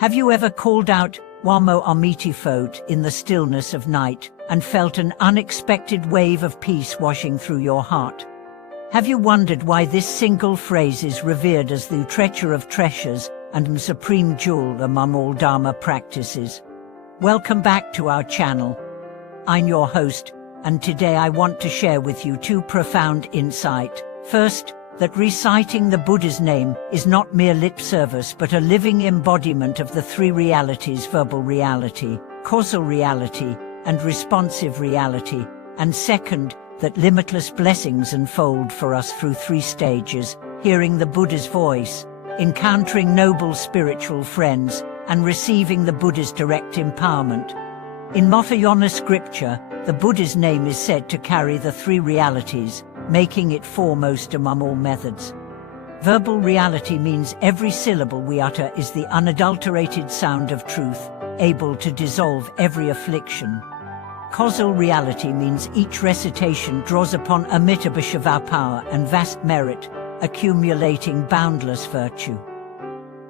Have you ever called out Namo Amituofo in the stillness of night and felt an unexpected wave of peace washing through your heart? Have you wondered why this single phrase is revered as the treasure of treasures and supreme jewel among all Dharma practices? Welcome back to our channel. I'm your host, and today I want to share with you two profound insights. First, that reciting the Buddha's name is not mere lip service but a living embodiment of the three realities: verbal reality, causal reality, and responsive reality. And second, that limitless blessings unfold for us through three stages: hearing the Buddha's voice, encountering noble spiritual friends, and receiving the Buddha's direct empowerment. In Mahayana scripture, the Buddha's name is said to carry the three realities, making it foremost among all methods. Verbal reality means every syllable we utter is the unadulterated sound of truth, able to dissolve every affliction. Causal reality means each recitation draws upon a metaphysical power and vast merit, accumulating boundless virtue.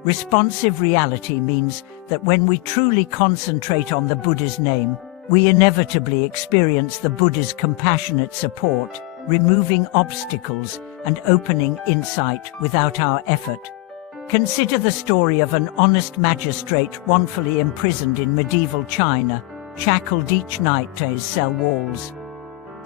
Responsive reality means that when we truly concentrate on the Buddha's name, we inevitably experience the Buddha's compassionate support, removing obstacles and opening insight without our effort. Consider the story of an honest magistrate wrongfully imprisoned in medieval China, shackled each night to his cell walls.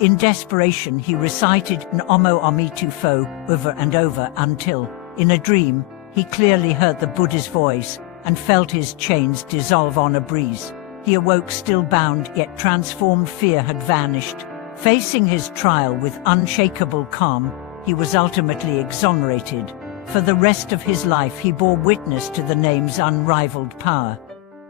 In desperation he recited Namo Amituofo over and over until, in a dream, he clearly heard the Buddha's voice and felt his chains dissolve on a breeze. He awoke still bound, yet transformed. Fear had vanished. Facing his trial with unshakable calm, he was ultimately exonerated. For the rest of his life he bore witness to the name's unrivaled power.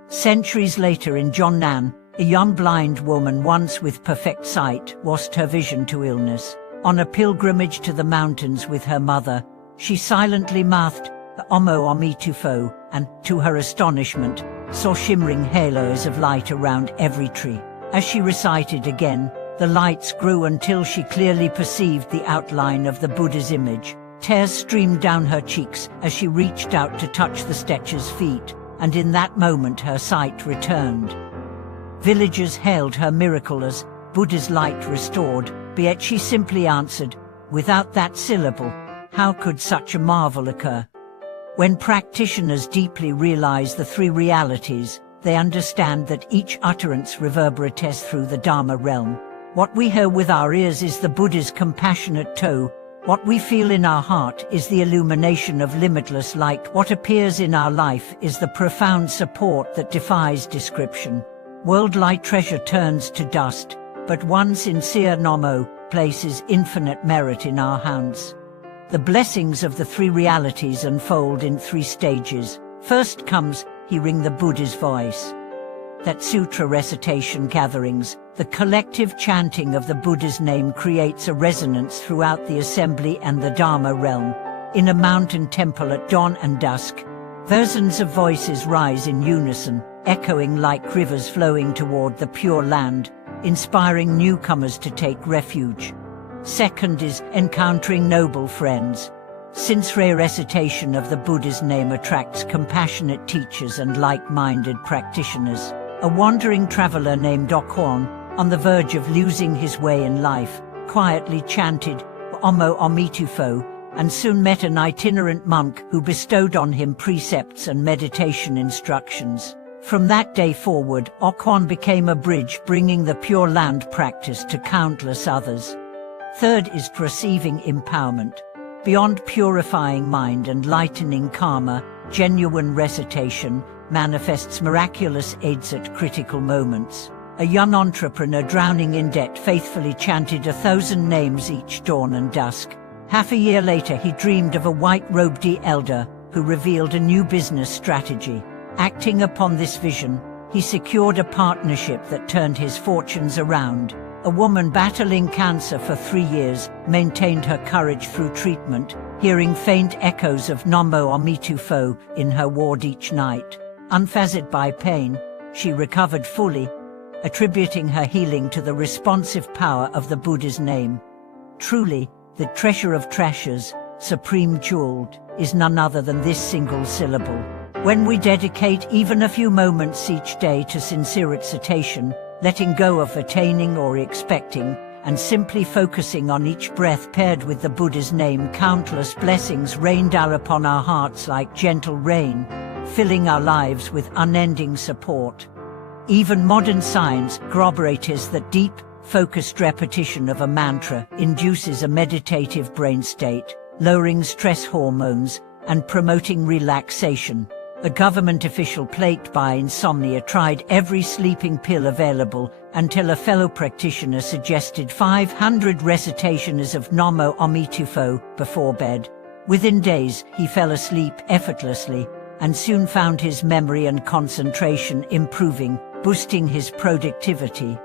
Centuries later in Yunnan, a young blind woman once with perfect sight lost her vision to illness. On a pilgrimage to the mountains with her mother, she silently mouthed Namo Amituofo and, to her astonishment, saw shimmering halos of light around every tree. As she recited again, the lights grew until she clearly perceived the outline of the Buddha's image. Tears streamed down her cheeks as she reached out to touch the statue's feet, and in that moment her sight returned. Villagers hailed her miracle as Buddha's light restored, but yet she simply answered, "Without that syllable, how could such a marvel occur?" When practitioners deeply realize the three realities, they understand that each utterance reverberates through the Dharma realm. What we hear with our ears is the Buddha's compassionate tone. What we feel in our heart is the illumination of limitless light. What appears in our life is the profound support that defies description. Worldly treasure turns to dust, but one sincere Namo places infinite merit in our hands. The blessings of the three realities unfold in three stages. First comes hearing the Buddha's voice. That sutra recitation gatherings, the collective chanting of the Buddha's name creates a resonance throughout the assembly and the Dharma realm. In a mountain temple at dawn and dusk, thousands of voices rise in unison, echoing like rivers flowing toward the pure land, inspiring newcomers to take refuge. Second is encountering noble friends. Sincere recitation of the Buddha's name attracts compassionate teachers and like-minded practitioners. A wandering traveler named Okwon, on the verge of losing his way in life, quietly chanted Namo Amituofo and soon met an itinerant monk who bestowed on him precepts and meditation instructions. From that day forward, Okwon became a bridge bringing the Pure Land practice to countless others. Third is receiving empowerment. Beyond purifying mind and lightening karma, genuine recitation manifests miraculous aids at critical moments. A young entrepreneur drowning in debt faithfully chanted 1,000 names each dawn and dusk. Half a year later he dreamed of a white-robed elder who revealed a new business strategy. Acting upon this vision, he secured a partnership that turned his fortunes around. A woman battling cancer for 3 years maintained her courage through treatment, hearing faint echoes of Namo Amituofo in her ward each night. Unfazed by pain, she recovered fully, attributing her healing to the responsive power of the Buddha's name. Truly, the treasure of treasures, supreme jewel, is none other than this single syllable. When we dedicate even a few moments each day to sincere recitation, letting go of attaining or expecting, and simply focusing on each breath paired with the Buddha's name, countless blessings rain down upon our hearts like gentle rain, filling our lives with unending support. Even modern science corroborates that deep, focused repetition of a mantra induces a meditative brain state, lowering stress hormones and promoting relaxation. A government official plagued by insomnia tried every sleeping pill available until a fellow practitioner suggested 500 recitations of Namo Amituofo before bed. Within days, he fell asleep effortlessly and soon found his memory and concentration improving, boosting his productivity.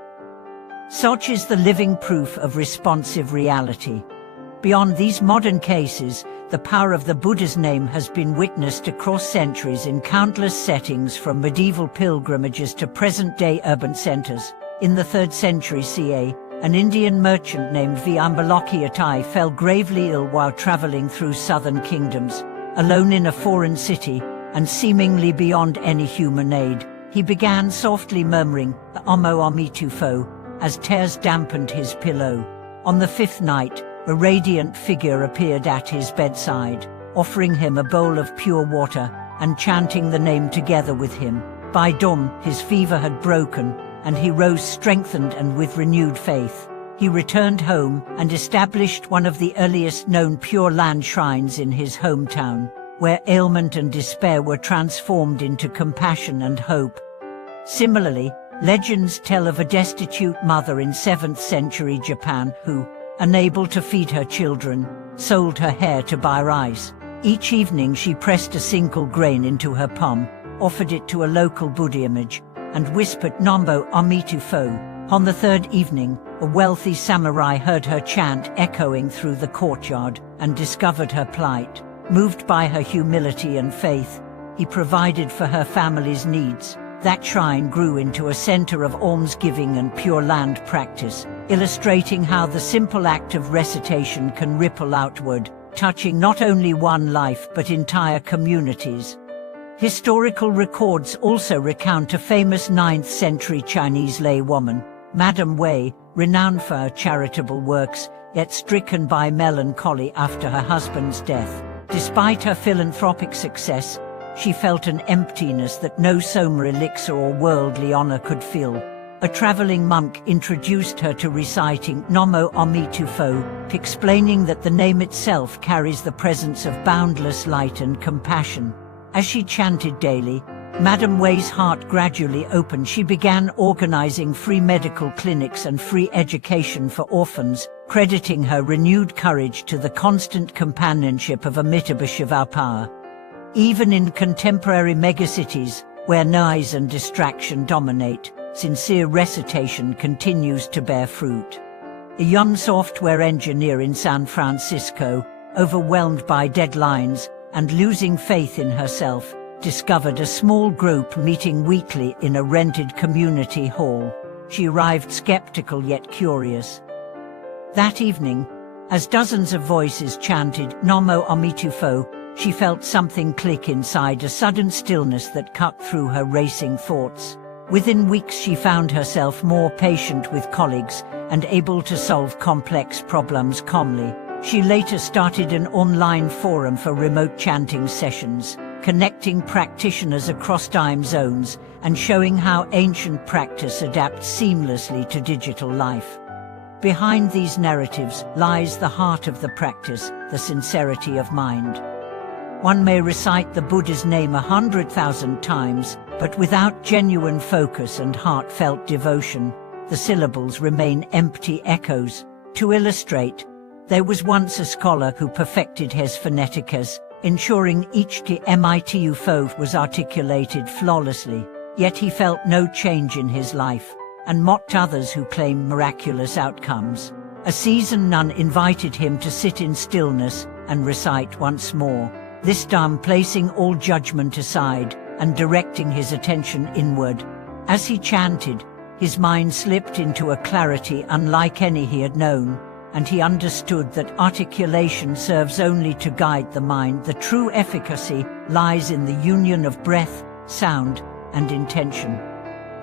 Such is the living proof of responsive reality. Beyond these modern cases, the power of the Buddha's name has been witnessed across centuries in countless settings, from medieval pilgrimages to present-day urban centers. In the 3rd century CA, an Indian merchant named Avalokitesvara fell gravely ill while traveling through southern kingdoms. Alone in a foreign city, and seemingly beyond any human aid, he began softly murmuring, Namo Amituofo, as tears dampened his pillow. On the 5th night, a radiant figure appeared at his bedside, offering him a bowl of pure water and chanting the name together with him. By dawn, his fever had broken, and he rose strengthened and with renewed faith. He returned home and established one of the earliest known Pure Land shrines in his hometown, where ailment and despair were transformed into compassion and hope. Similarly, legends tell of a destitute mother in 7th century Japan who, unable to feed her children, sold her hair to buy rice. Each evening she pressed a single grain into her palm, offered it to a local Buddha image, and whispered Namo Amituofo. On the 3rd evening, a wealthy samurai heard her chant echoing through the courtyard and discovered her plight. Moved by her humility and faith, he provided for her family's needs. That shrine grew into a center of almsgiving and Pure Land practice, illustrating how the simple act of recitation can ripple outward, touching not only one life but entire communities. Historical records also recount a famous 9th century Chinese laywoman, Madame Wei, renowned for her charitable works, yet stricken by melancholy after her husband's death. Despite her philanthropic success, she felt an emptiness that no soma elixir or worldly honor could fill. A traveling monk introduced her to reciting Namo Amituofo, explaining that the name itself carries the presence of boundless light and compassion. As she chanted daily, Madame Wei's heart gradually opened. She began organizing free medical clinics and free education for orphans, crediting her renewed courage to the constant companionship of Amituofo power. Even in contemporary megacities, where noise and distraction dominate, sincere recitation continues to bear fruit. A young software engineer in San Francisco, overwhelmed by deadlines and losing faith in herself, discovered a small group meeting weekly in a rented community hall. She arrived skeptical yet curious. That evening, as dozens of voices chanted Namo Amituofo, she felt something click inside, a sudden stillness that cut through her racing thoughts. Within weeks she found herself more patient with colleagues and able to solve complex problems calmly. She later started an online forum for remote chanting sessions, connecting practitioners across time zones and showing how ancient practice adapts seamlessly to digital life. Behind these narratives lies the heart of the practice, the sincerity of mind. One may recite the Buddha's name 100,000 times, but without genuine focus and heartfelt devotion, the syllables remain empty echoes. To illustrate, there was once a scholar who perfected his phoneticas, ensuring each Amituofo was articulated flawlessly, yet he felt no change in his life, and mocked others who claimed miraculous outcomes. A seasoned nun invited him to sit in stillness and recite once more, this time placing all judgment aside and directing his attention inward. As he chanted, his mind slipped into a clarity unlike any he had known. and he understood that articulation serves only to guide the mind. The true efficacy lies in the union of breath, sound, and intention.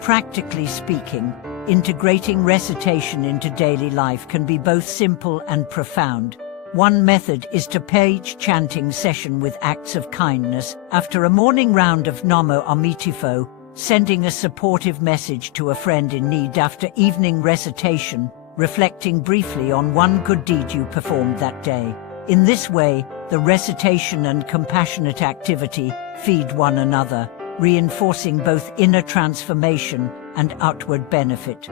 Practically speaking, integrating recitation into daily life can be both simple and profound. One method is to pair each chanting session with acts of kindness. After a morning round of Namo Amituofo, sending a supportive message to a friend in need. After evening recitation, reflecting briefly on one good deed you performed that day. In this way, the recitation and compassionate activity feed one another, reinforcing both inner transformation and outward benefit.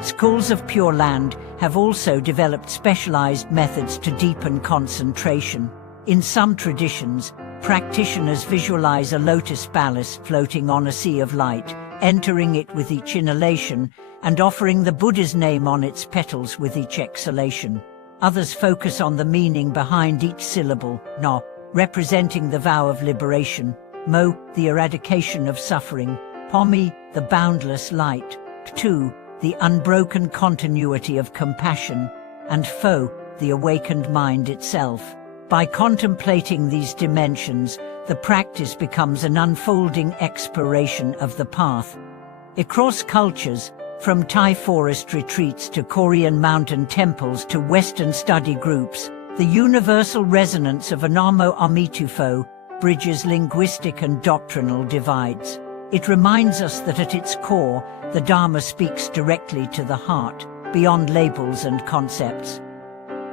Schools of Pure Land have also developed specialized methods to deepen concentration. In some traditions, practitioners visualize a lotus ballast floating on a sea of light, entering it with each inhalation and offering the Buddha's name on its petals with each exhalation. Others focus on the meaning behind each syllable: Na, representing the vow of liberation; Mo, the eradication of suffering; Pomi, the boundless light; Tu, the unbroken continuity of compassion; and Fo, the awakened mind itself. By contemplating these dimensions, the practice becomes an unfolding exploration of the path. Across cultures, from Thai forest retreats to Korean mountain temples to Western study groups, the universal resonance of Namo Amituofo bridges linguistic and doctrinal divides. It reminds us that at its core, the Dharma speaks directly to the heart, beyond labels and concepts.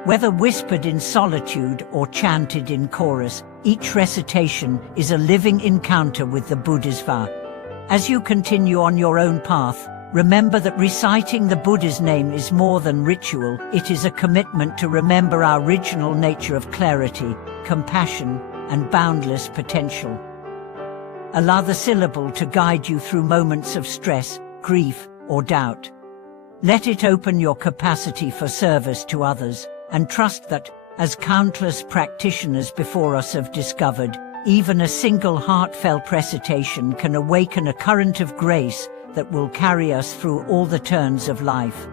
Whether whispered in solitude or chanted in chorus, each recitation is a living encounter with the Bodhisattva. As you continue on your own path, remember that reciting the Buddha's name is more than ritual. It is a commitment to remember our original nature of clarity, compassion, and boundless potential. Allow the syllable to guide you through moments of stress, grief, or doubt. Let it open your capacity for service to others, and trust that, as countless practitioners before us have discovered, even a single heartfelt recitation can awaken a current of grace that will carry us through all the turns of life.